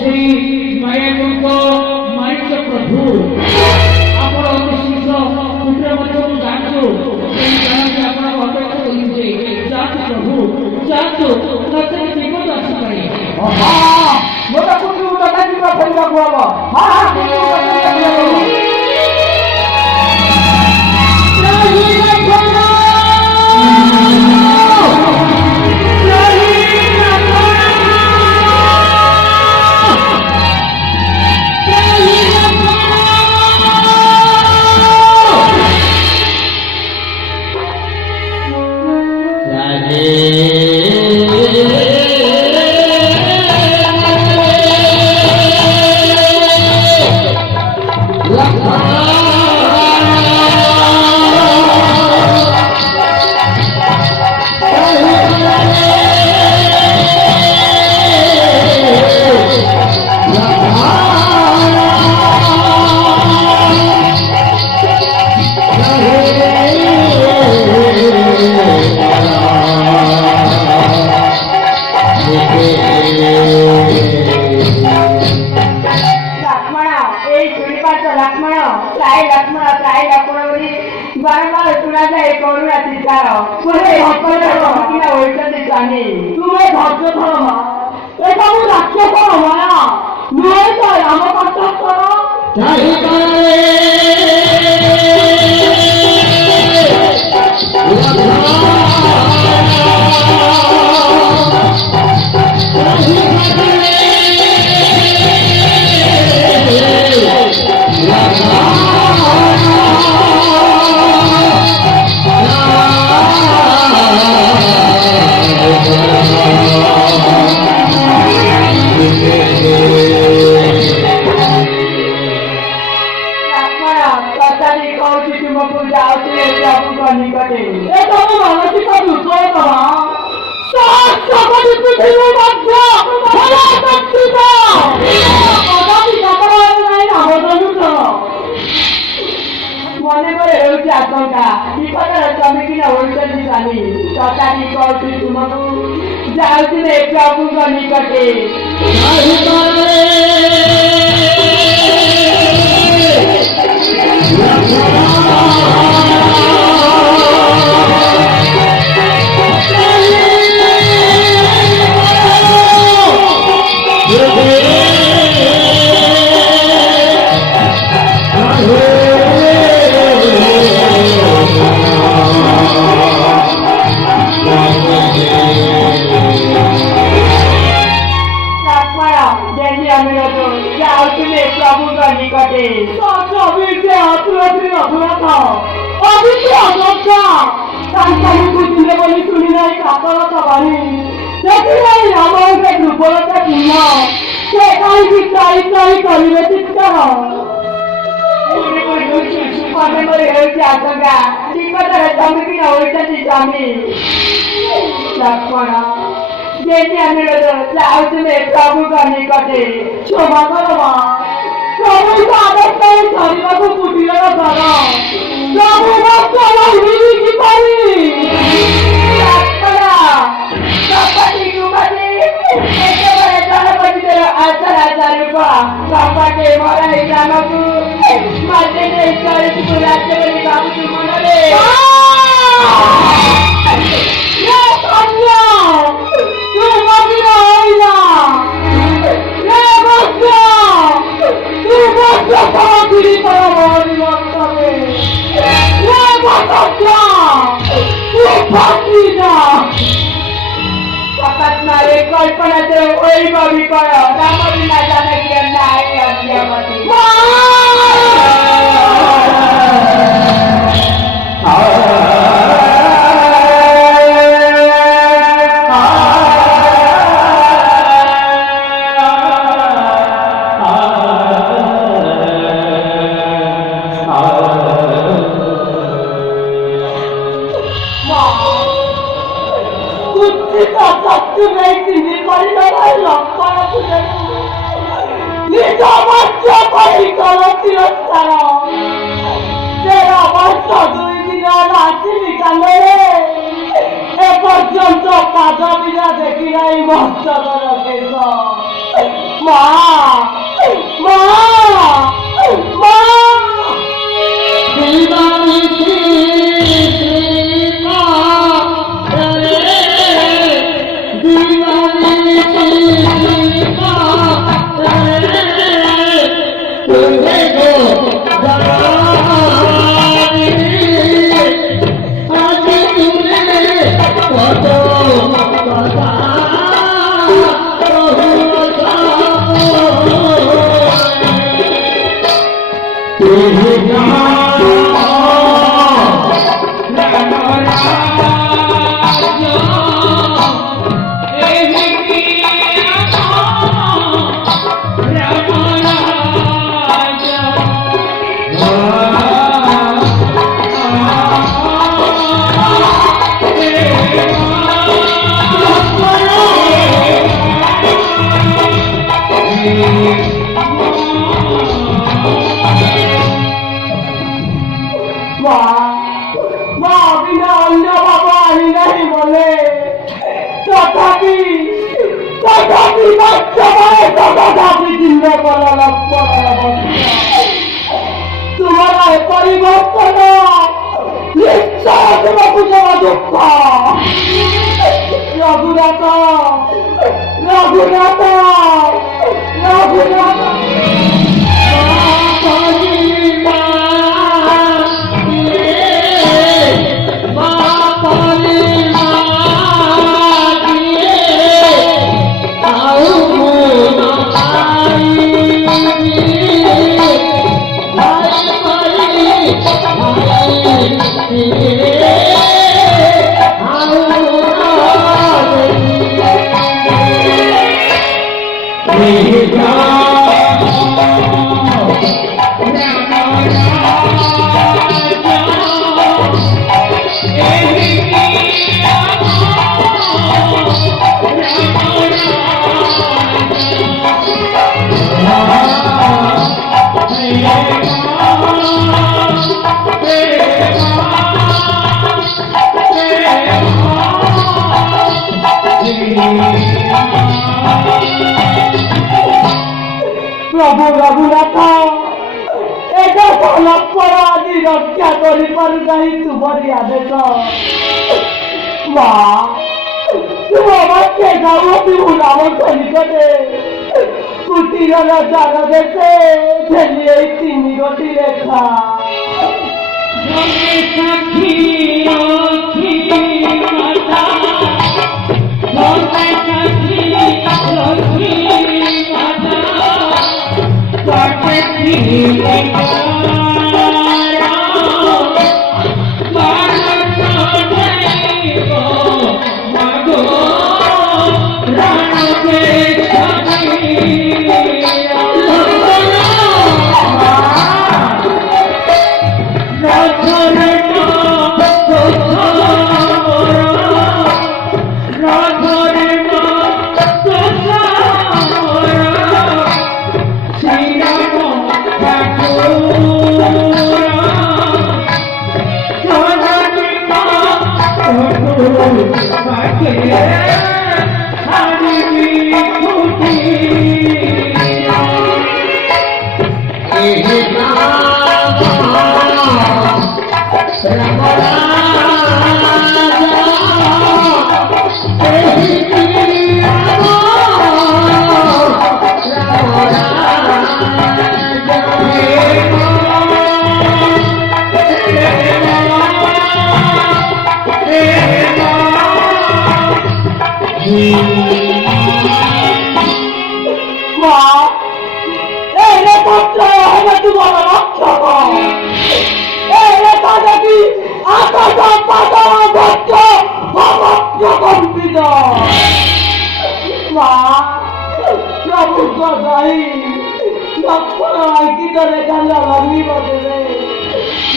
সেই ମାୟାବନ୍ତ ମାଣିକ ପ୍ରଭୁ ଆପଣ ଅତିଶୀଘ୍ର ପୁତ୍ର ମଧ୍ୟ ଯାଆନ୍ତୁ ଯାଆନ୍ତି ଆପଣ ଅପେକ୍ଷା କରିବେ ଯାଆନ୍ତୁ ପ୍ରଭୁ ଯାଆନ୍ତୁ ନଚେତ ବିପଦ ଆସିପାରେ ମୁଁ ତାକୁ କଥା ଯିବା କରିବାକୁ ହବ বারবার শোনা যায় করুণা চিৎকার বলে কিনা ওইটাতে জানে তুমি ধৈর্য ধরো মা এটা আমি রাখতে করো মায়া নয় তাই আমার কথা করো নিকটে এটা আমি মানসিক দুর্বল বাবা সকলে পৃথিবীর মধ্যে ভরা সত্যিত অদামি কাপড় নাই আবদনুত মনে করে হেউছি আশঙ্কা বিপদের তুমি কিনা ওইটাই জানি তথাপি কৌছি তোমাকে যাচ্ছি প্রভুଙ୍କ নিকটে প্রভুଙ୍କ নিকটে অবিদ্যে অতুলতি অধুরথ অবিদ্যে অযোধ্যা তাঙ্কারি বুঝিলে বলি শুনি নাই কাতরতা বাণী ସେଥିପାଇଁ ଆମର ଦୁର୍ବଳତା ପୂର୍ଣ୍ଣ ସେ କାହିଁକି ଚାରି ଚାରି କରିବେ ଚିତ୍କାର ମନେ କରି ହେଉଛି ଆଶଙ୍କା ନିକଟରେ ଜମିକି ରହିଛନ୍ତି ସ୍ୱାମୀ ଲକ୍ଷ୍ମଣ ଯେମିତି ଆମେ ଯାଉଥିଲେ ପ୍ରଭୁଙ୍କ ନିକଟେ କ୍ଷମା କର ମା ପ୍ରଭୁଙ୍କ ଆଦେଶରେ ଶରୀରକୁ କୁଟିର କର ପ୍ରଭୁ ରହିବି କିପରି ବାପାକେ ମରା ଏଇ ଗ୍ରାମକୁ ମାତେ ନେଇ କରିଛୁ ରାଜ୍ୟ ବୋଲି ଭାବୁଛୁ ମନରେ কল্পনাতে ওই ভাবি করো রামী না জানা গিয়ে নাই অদ্যাবতী পর্যন্ত পাদা বিনা দেখি নাই মস্তর কেশ মা মা মা তোমার পরিবর্তন নিশ্চয় তোমাকে যাওয়া দুঃখ রঘুনাথ রঘুনাথ রঘুনাথ প্রভু রঘুনাথ এটা অপরাধী রক্ষা করিপার নাই তোমারই আদেশ মা তুমি আমাকে যাবতীয় আমার নিকটে কুটির জানা দেশে ফেলি এই তিনি গতি রেখা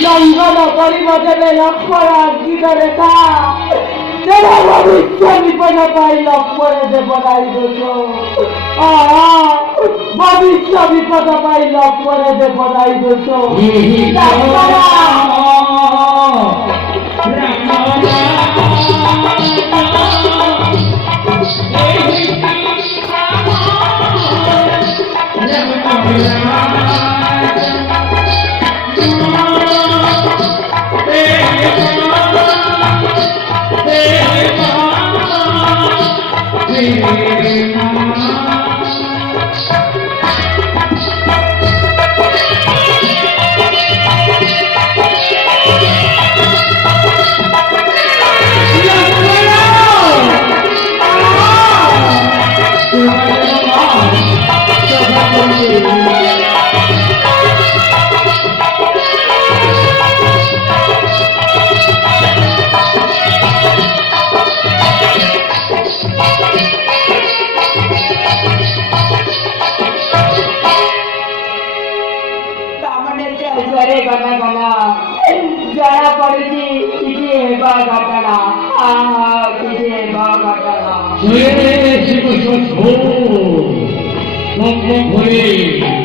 লঙ্ঘন করিব দেবে লক্ষ্মণা গীত রেখা তেরা ভবিষ্য বিপদ পাই লক্ষ্মণে দেব নাই দোষ ভবিষ্য বিপদ পাই লক্ষ্মণে দেব নাই দোষ ଜଣା ପଡୁଛି କିଛି ହେବ ଘଟଣା କିଛି ହେବ ଘଟଣା ଜୟ ଶ୍ରୀକୃଷ୍ଣ ଭୋ ଭୋ ଭୋ